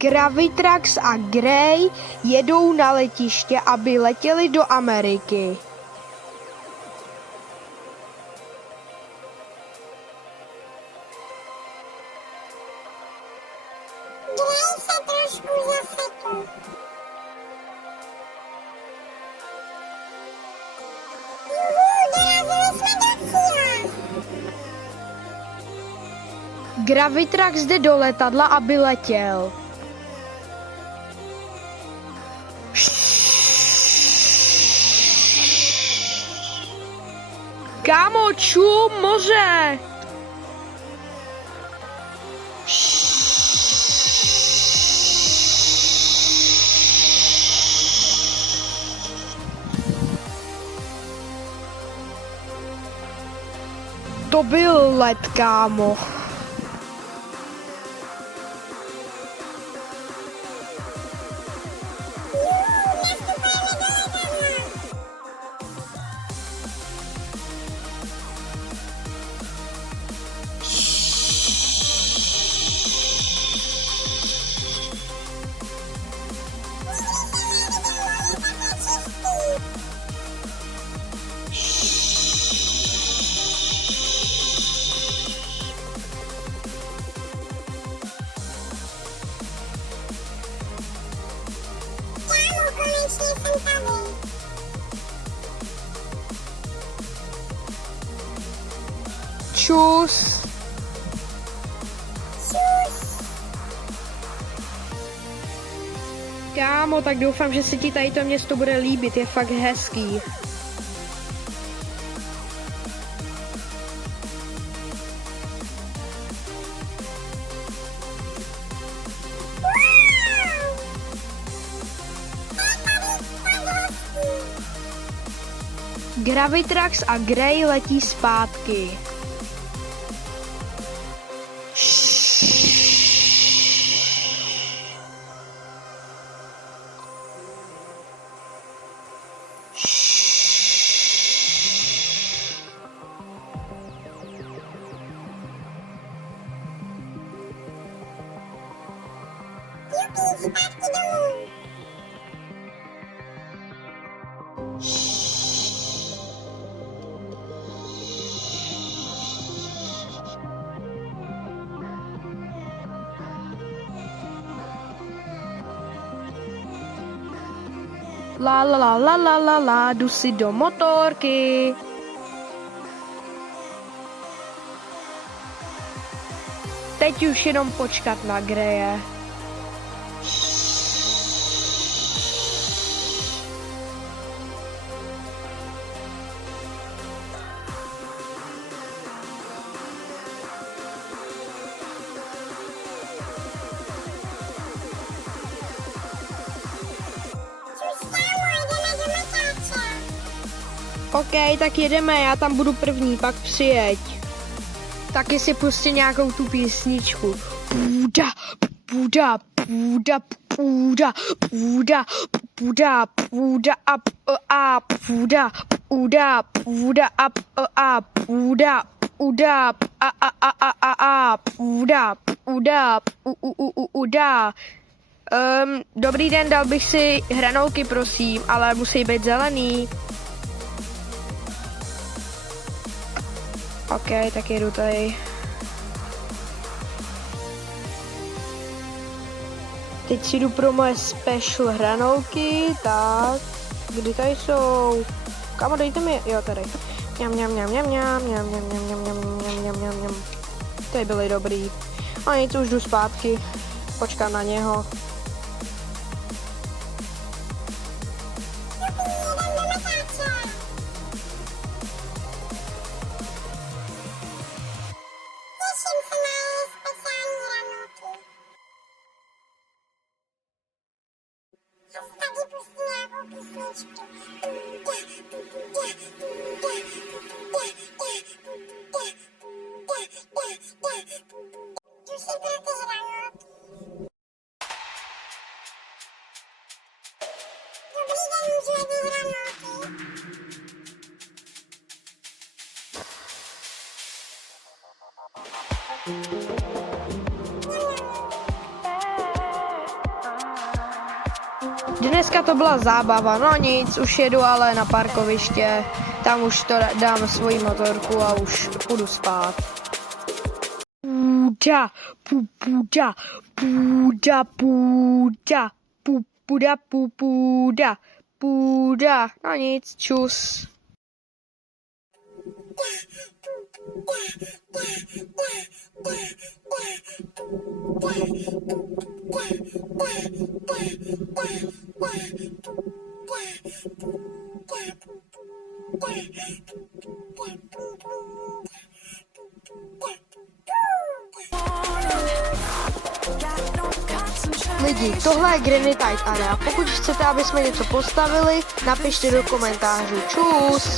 Gravitrax a Gray jedou na letiště, aby letěli do Ameriky. Gray se trošku zasekl. Dorazili jsme do cíle. Gravitrax jde do letadla, aby letěl. Kámo, čum, moře! To byl let, kámo. Čus. Kámo, tak doufám, že se ti tady to město bude líbit, je fakt hezký. Gravitrax a Gray letí zpátky. La la la la la la la, jdu si do motorky. Teď už jenom počkat na Graye. OK, tak jedeme, já tam budu první, pak přijeď. Taky si pustí nějakou tu písničku. Půda, půda, půda, půda, půda, půda, půda, a půda, půda, půda, a půda, půda, a půda, půda, půda. Dobrý den, dal bych si hranolky, prosím, ale musí být zelený. OK, tak jedu tady. Teď si jdu pro moje special hranolky, tak, kdy tady jsou? Kámo, dejte mi, jo, tady. Mňam, mňam, mňam, mňam, mňam, mňam, mňam, mňam, mňam, mňam, mňam, mňam, mňam. Tady byly dobrý. A nic, už jdu zpátky, počkat na něho. Dneska to byla zábava, no nic, už jedu ale na parkoviště, tam už to dám svoji motorku a už půjdu spát. Půda, půda, půda, půda, půda, půda, půda, no nic, čus. Lidi, tohle je Granite Area. Pokud chcete, aby jsme něco postavili, napište do komentářů. Čus!